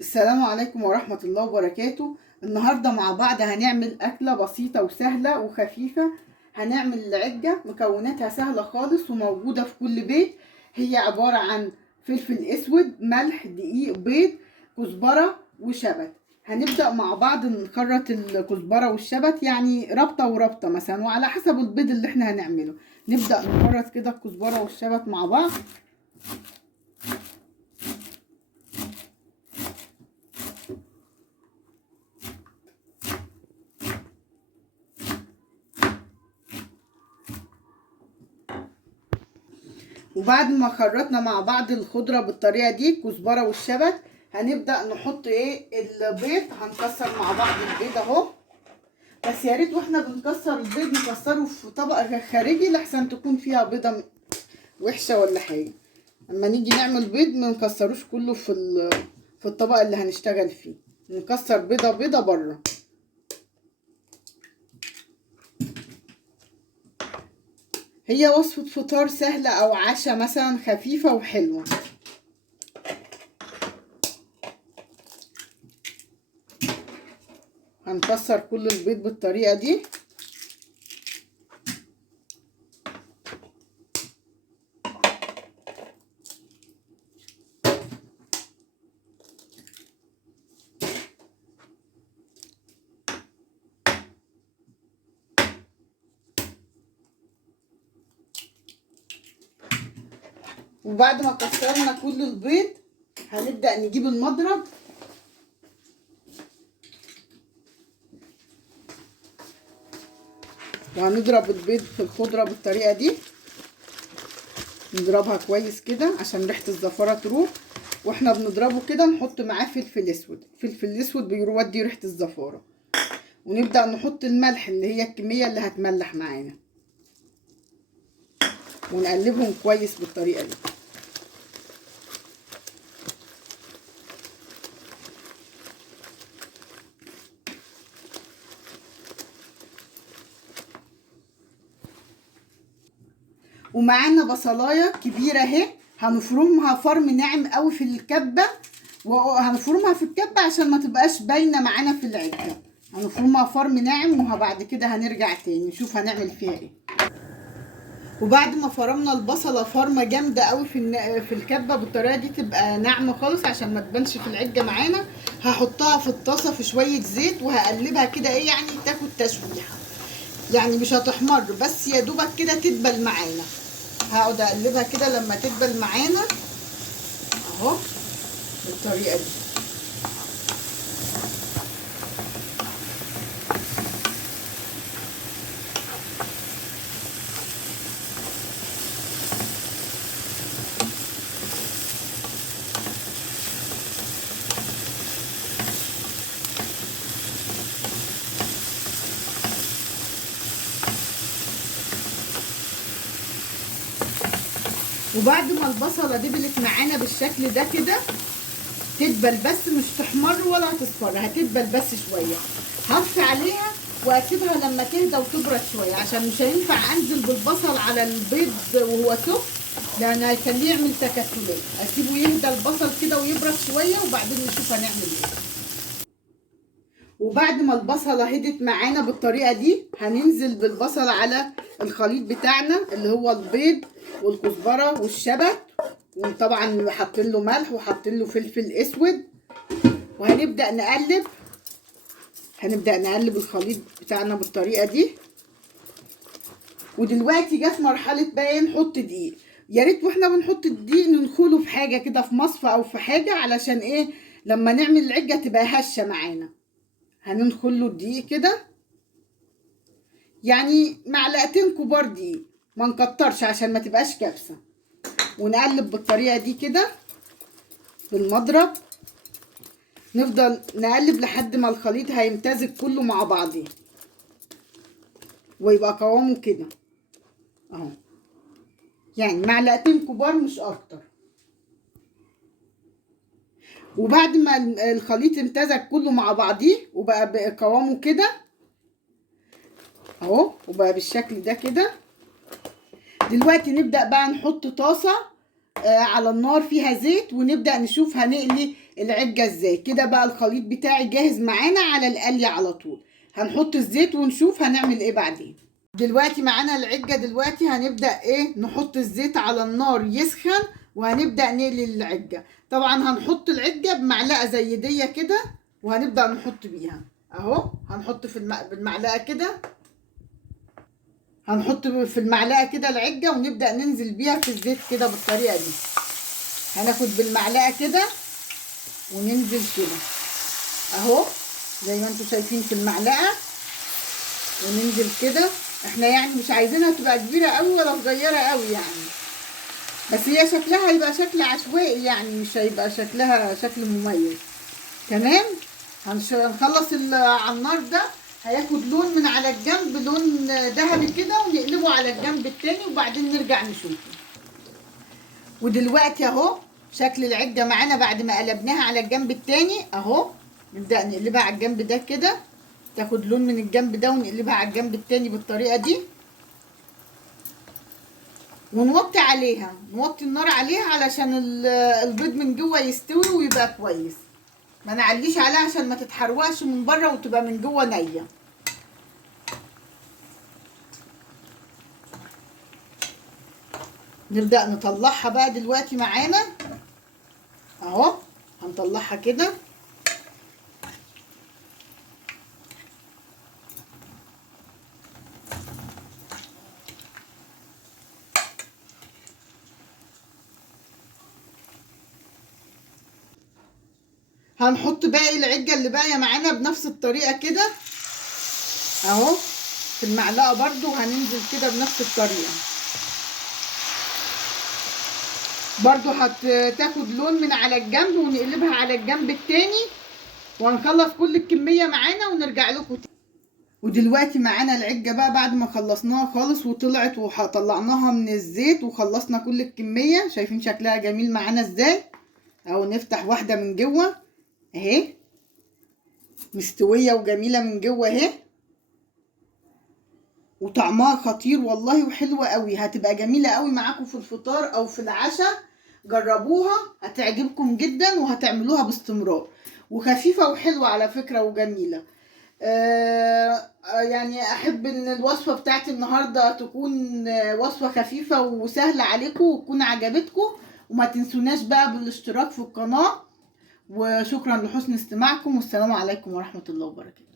السلام عليكم ورحمة الله وبركاته. النهاردة مع بعض هنعمل أكلة بسيطة وسهلة وخفيفة. هنعمل عجة مكوناتها سهلة خالص وموجودة في كل بيت. هي عبارة عن فلفل أسود، ملح، دقيق، بيض، كزبرة وشبت. هنبدأ مع بعض نخرط الكزبرة والشبت، يعني ربطة وربطة مثلا، وعلى حسب البيض اللي احنا هنعمله. نبدأ نخرط كده الكزبرة والشبت مع بعض. وبعد ما خرطنا مع بعض الخضرة بالطريقة دي، الكزبرة والشبت، هنبدأ نحط البيض. هنكسر مع بعض البيض اهو. بس يا ريت واحنا بنكسر البيض نكسره في طبق خارجي لحسن تكون فيها بيضة وحشة ولا حاجة. اما نيجي نعمل بيض ما نكسروش كله في الطبق اللي هنشتغل فيه. نكسر بيضة بيضة بره. هي وصفة فطار سهلة او عشاء مثلا، خفيفة وحلوة. هنكسر كل البيض بالطريقة دي. وبعد ما كسرنا كل البيض هنبدأ نجيب المضرب وهنضرب البيض في الخضرة بالطريقة دي. نضربها كويس كده عشان ريحة الزفارة تروح. واحنا بنضربه كده نحط معاه فلفل اسود. الفلفل الاسود بيودي ريحة الزفارة. ونبدأ نحط الملح اللي هي الكمية اللي هتملح معانا، ونقلبهم كويس بالطريقة دي. ومعانا بصلايه كبيره اهي، هنفرمها فرم ناعم قوي في الكبه. وهنفرمها في الكبه عشان ما تبقاش باينه معانا في العجه. هنفرمها فرم ناعم وبعد كده هنرجع تاني نشوف هنعمل فيها ايه. وبعد ما فرمنا البصله فرمه جامده قوي في الكبه بالطريقه دي، تبقى ناعمه خالص عشان ما تبانش في العجه معانا. هحطها في الطاسه في شويه زيت وهقلبها كده، ايه يعني تاخد تشويحه. يعني مش هتحمر، بس يا دوبك كده تدبل معانا. هقعد اقلبها كده لما تدبل معانا اهو بالطريقه دي. وبعد ما البصله دبلت معانا بالشكل ده كده، تدبل بس مش تحمر ولا تصفر، هتدبل بس شويه. هطفي عليها واسيبها لما تهدى وتبرد شويه، عشان مش هينفع انزل بالبصل على البيض وهو سخن، لان هيخليه يعمل تكتلات. اسيبه يهدى البصل كده ويبرد شويه وبعدين نشوف هنعمل ايه. وبعد ما البصله هدت معانا بالطريقه دي، هننزل بالبصل على الخليط بتاعنا اللي هو البيض والكزبره والشبت. وطبعا حاطين له ملح وحاطين له فلفل اسود. وهنبدا نقلب. الخليط بتاعنا بالطريقه دي. ودلوقتي جت مرحله بقى نحط دقيق. يا ريت واحنا بنحط الدقيق ننخله في حاجه كده، في مصفى او في حاجه، علشان ايه لما نعمل العجه تبقى هشه معانا. هننخل له الدقيق كده، يعني معلقتين كبار دقيق، ما نكترش عشان ما تبقاش كبسه. ونقلب بالطريقه دي كده بالمضرب. نفضل نقلب لحد ما الخليط هيمتزج كله مع بعضه ويبقى قوامه كده اهو، يعني معلقتين كبار مش اكتر. وبعد ما الخليط امتزج كله مع بعضيه وبقى قوامه كده اهو، وبقى بالشكل ده كده. دلوقتي نبدأ بقى نحط طاسة على النار فيها زيت، ونبدأ نشوف هنقلي العجة ازاي. كده بقى الخليط بتاعي جاهز معانا على القلي على طول. هنحط الزيت ونشوف هنعمل ايه بعدين. دلوقتي معانا العجة، دلوقتي هنبدأ ايه، نحط الزيت على النار يسخن وهنبدأ نقلي العجة. طبعا هنحط العجة بمعلقة زي دي كده وهنبدأ نحط بيها اهو. هنحط بالمعلقة كده، هنحط في المعلقة كده العجة ونبدأ ننزل بيها في الزيت كده بالطريقة دي. هناخد بالمعلقة كده وننزل كده اهو زي ما انتوا شايفين في المعلقة، وننزل كده. احنا يعني مش عايزينها تبقى كبيرة قوي ولا صغيرة قوي يعني، بس هي شكلها هيبقى شكل عشوائي يعني، مش هيبقى شكلها شكل مميز. تمام. هنخلص على النار ده، هياخد لون من على الجنب، لون ذهبي كده، ونقلبه على الجنب التاني وبعدين نرجع نشوفه. ودلوقتي اهو شكل العجة معانا بعد ما قلبناها على الجنب التاني اهو. نبدأ نقلبها على الجنب ده كده، تاخد لون من الجنب ده، ونقلبها على الجنب التاني بالطريقة دي، ونوطي عليها، نوطي النار عليها علشان البيض من جوه يستوي ويبقى كويس. ما نعليش عليها عشان ما تتحرقش من بره وتبقى من جوه نيه. نبدأ نطلعها بقى دلوقتي معانا اهو. هنطلعها كده. هنحط باقي العجة اللي باقية معانا بنفس الطريقة كده اهو في المعلقة برضو، هننزل كده بنفس الطريقة برضو. هتاخد لون من على الجنب ونقلبها على الجنب التاني، وهنخلص كل الكمية معانا ونرجع لكم تاني. ودلوقتي معانا العجة بقى بعد ما خلصناها خالص وطلعت وطلعناها من الزيت وخلصنا كل الكمية. شايفين شكلها جميل معانا ازاي اهو. نفتح واحدة من جوه اهي، مستوية وجميلة من جوه اهي، وطعمها خطير والله وحلوة قوي. هتبقى جميلة قوي معاكم في الفطار او في العشاء. جربوها هتعجبكم جدا وهتعملوها باستمرار، وخفيفة وحلوة على فكرة وجميلة. يعني احب ان الوصفة بتاعتي النهاردة تكون وصفة خفيفة وسهلة عليكم وتكون عجبتكم. وما تنسوناش بقى بالاشتراك في القناة. وشكرا لحسن استماعكم، والسلام عليكم ورحمة الله وبركاته.